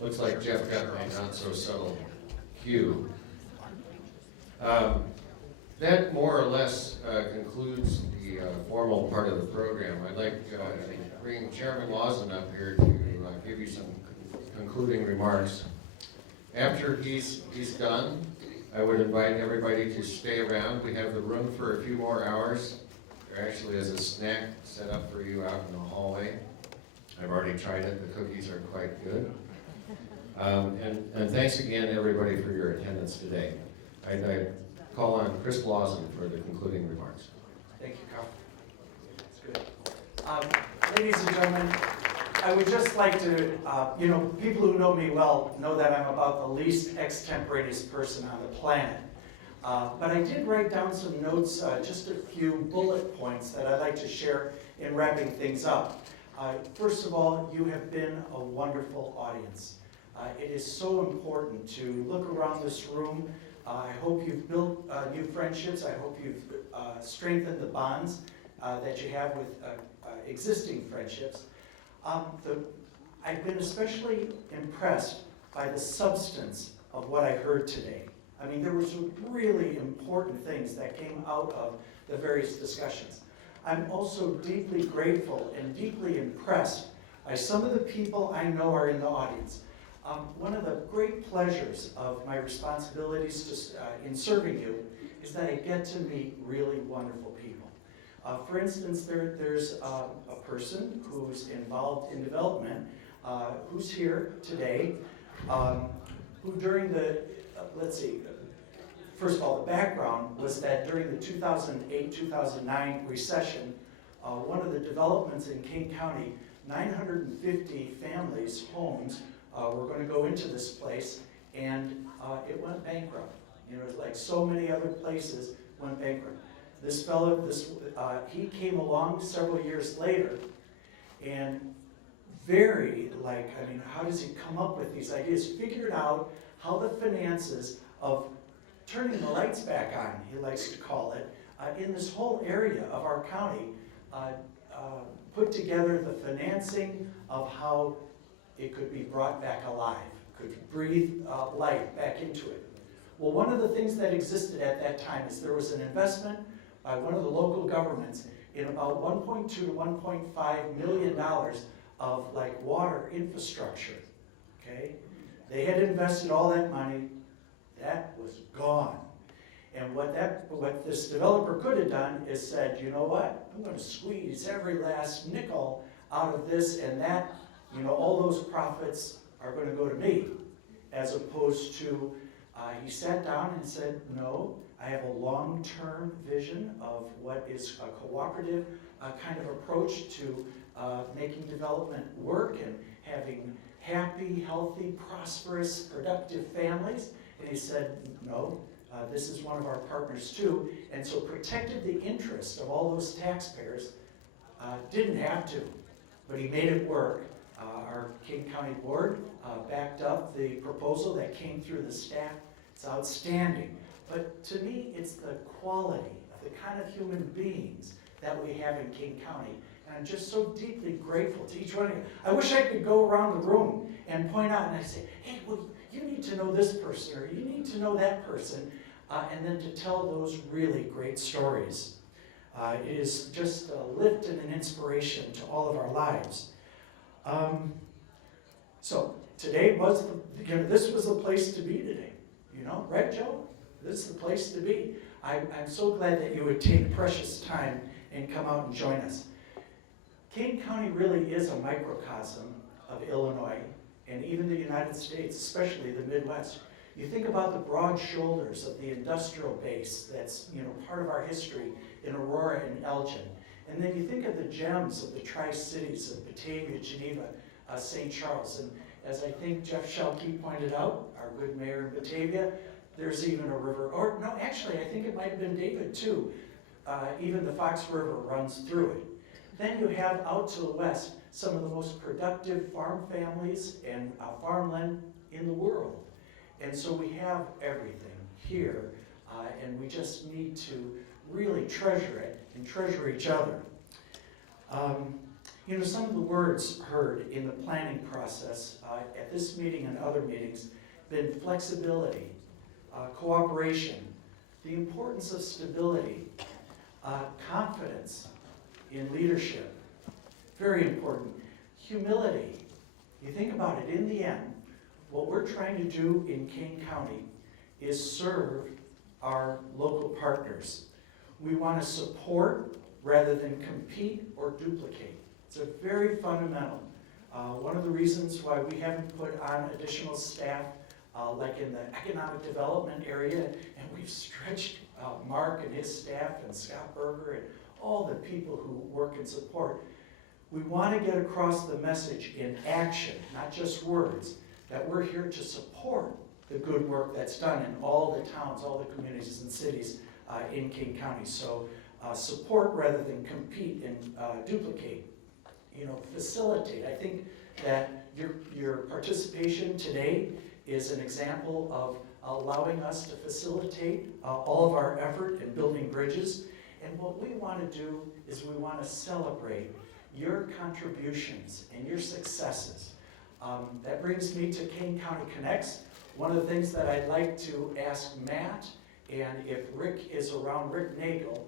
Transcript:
Looks like Jeff got my not so subtle cue. That more or less concludes the formal part of the program. I'd like to bring Chairman Lawson up here to give you some concluding remarks. After he's done, I would invite everybody to stay around. We have the room for a few more hours. There actually is a snack set up for you out in the hallway. I've already tried it. The cookies are quite good. And thanks again, everybody, for your attendance today. I call on Chris Lawson for the concluding remarks. Thank you, Carl. That's good. Ladies and gentlemen, I would just like to, people who know me well know that I'm about the least extemporaneous person on the planet. But I did write down some notes, just a few bullet points that I'd like to share in wrapping things up. First of all, you have been a wonderful audience. It is so important to look around this room. I hope you've built new friendships. I hope you've strengthened the bonds that you have with existing friendships. I've been especially impressed by the substance of what I heard today. I mean, there were some really important things that came out of the various discussions. I'm also deeply grateful and deeply impressed by some of the people I know are in the audience. One of the great pleasures of my responsibilities in serving you is that I get to meet really wonderful people. For instance, there's a person who's involved in development, who's here today, who during the, first of all, the background was that during the 2008-2009 recession, one of the developments in King County, 950 families' homes were going to go into this place, and it went bankrupt. You know, like so many other places went bankrupt. This fellow, he came along several years later, and how does he come up with these ideas? Figured out how the finances of turning the lights back on, he likes to call it, in this whole area of our county, put together the financing of how it could be brought back alive, could breathe life back into it. Well, one of the things that existed at that time is there was an investment by one of the local governments in about $1.2 to $1.5 million of water infrastructure, okay? They had invested all that money, that was gone. And what this developer could have done is said, you know what, I'm going to squeeze every last nickel out of this, and that, all those profits are going to go to me. As opposed to, he sat down and said, no, I have a long-term vision of what is a cooperative kind of approach to making development work and having happy, healthy, prosperous, productive families. And he said, no, this is one of our partners too. And so protected the interest of all those taxpayers. Didn't have to, but he made it work. Our King County Board backed up the proposal that came through the staff. It's outstanding. But to me, it's the quality of the kind of human beings that we have in King County. And I'm just so deeply grateful to each one of you. I wish I could go around the room and point out and I say, hey, well, you need to know this person or you need to know that person, and then to tell those really great stories. It is just a lift and an inspiration to all of our lives. So today was, this was the place to be today. Right, Joe? This is the place to be. I'm so glad that you would take precious time and come out and join us. King County really is a microcosm of Illinois and even the United States, especially the Midwest. You think about the broad shoulders of the industrial base that's part of our history in Aurora and Elgin. And then you think of the gems of the Tri-Cities of Batavia, Geneva, St. Charles. And as I think Jeff Schelke pointed out, our good mayor in Batavia, there's even a river, or no, actually I think it might have been David too. Even the Fox River runs through it. Then you have out to the west some of the most productive farm families and farmland in the world. And so we have everything here, and we just need to really treasure it and treasure each other. You know, some of the words heard in the planning process at this meeting and other meetings been flexibility, cooperation, the importance of stability, confidence in leadership, very important, humility. You think about it, in the end, what we're trying to do in Kane County is serve our local partners. We want to support rather than compete or duplicate. It's a very fundamental. One of the reasons why we haven't put on additional staff, like in the economic development area, and we've stretched Mark and his staff and Scott Berger and all the people who work in support. We want to get across the message in action, not just words, that we're here to support the good work that's done in all the towns, all the communities and cities in Kane County. So support rather than compete and duplicate. You know, facilitate. I think that your participation today is an example of allowing us to facilitate all of our effort in building bridges. And what we want to do is we want to celebrate your contributions and your successes. That brings me to Kane County Connects. One of the things that I'd like to ask Matt, and if Rick is around, Rick Nagel,